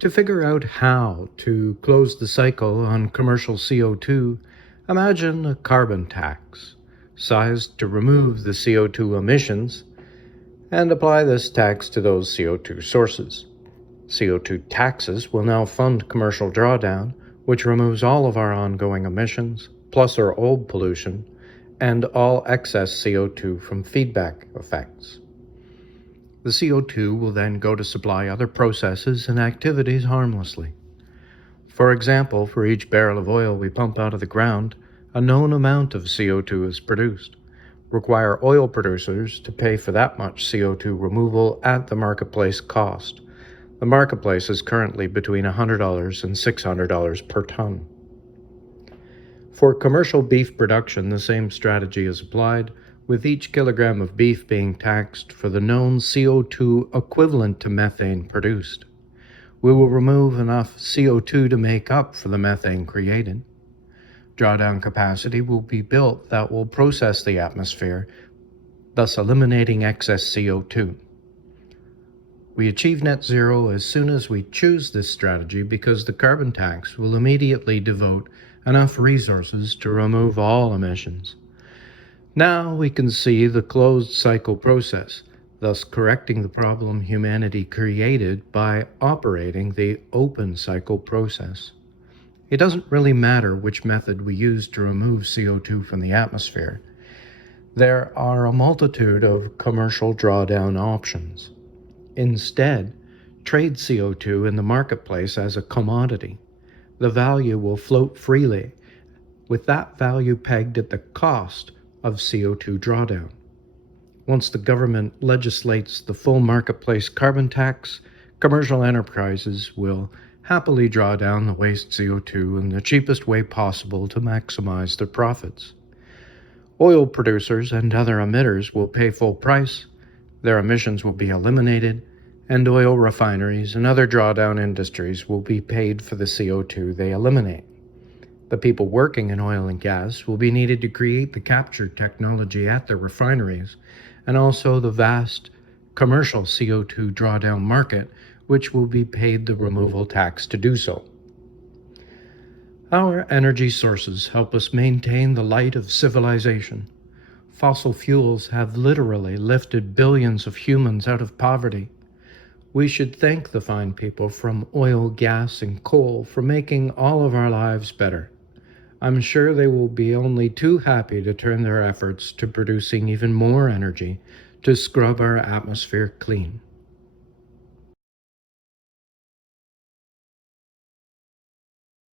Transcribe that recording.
To figure out how to close the cycle on commercial CO2, imagine a carbon tax, sized to remove the CO2 emissions, and apply this tax to those CO2 sources. CO2 taxes will now fund commercial drawdown, which removes all of our ongoing emissions, plus our old pollution, and all excess CO2 from feedback effects. The CO2 will then go to supply other processes and activities harmlessly. For example, for each barrel of oil we pump out of the ground, a known amount of CO2 is produced. Require oil producers to pay for that much CO2 removal at the marketplace cost. The marketplace is currently between $100 and $600 per ton. For commercial beef production, the same strategy is applied, with each kilogram of beef being taxed for the known CO2 equivalent to methane produced. We will remove enough CO2 to make up for the methane created. Drawdown capacity will be built that will process the atmosphere, thus eliminating excess CO2. We achieve net zero as soon as we choose this strategy because the carbon tax will immediately devote enough resources to remove all emissions. Now we can see the closed cycle process, thus correcting the problem humanity created by operating the open cycle process. It doesn't really matter which method we use to remove CO2 from the atmosphere. There are a multitude of commercial drawdown options. Instead, trade CO2 in the marketplace as a commodity. The value will float freely, with that value pegged at the cost of CO2 drawdown. Once the government legislates the full marketplace carbon tax, commercial enterprises will happily draw down the waste CO2 in the cheapest way possible to maximize their profits. Oil producers and other emitters will pay full price, their emissions will be eliminated, and oil refineries and other drawdown industries will be paid for the CO2 they eliminate. The people working in oil and gas will be needed to create the capture technology at their refineries, and also the vast commercial CO2 drawdown market, which will be paid the removal tax to do so. Our energy sources help us maintain the light of civilization. Fossil fuels have literally lifted billions of humans out of poverty. We should thank the fine people from oil, gas, and coal for making all of our lives better. I'm sure they will be only too happy to turn their efforts to producing even more energy to scrub our atmosphere clean.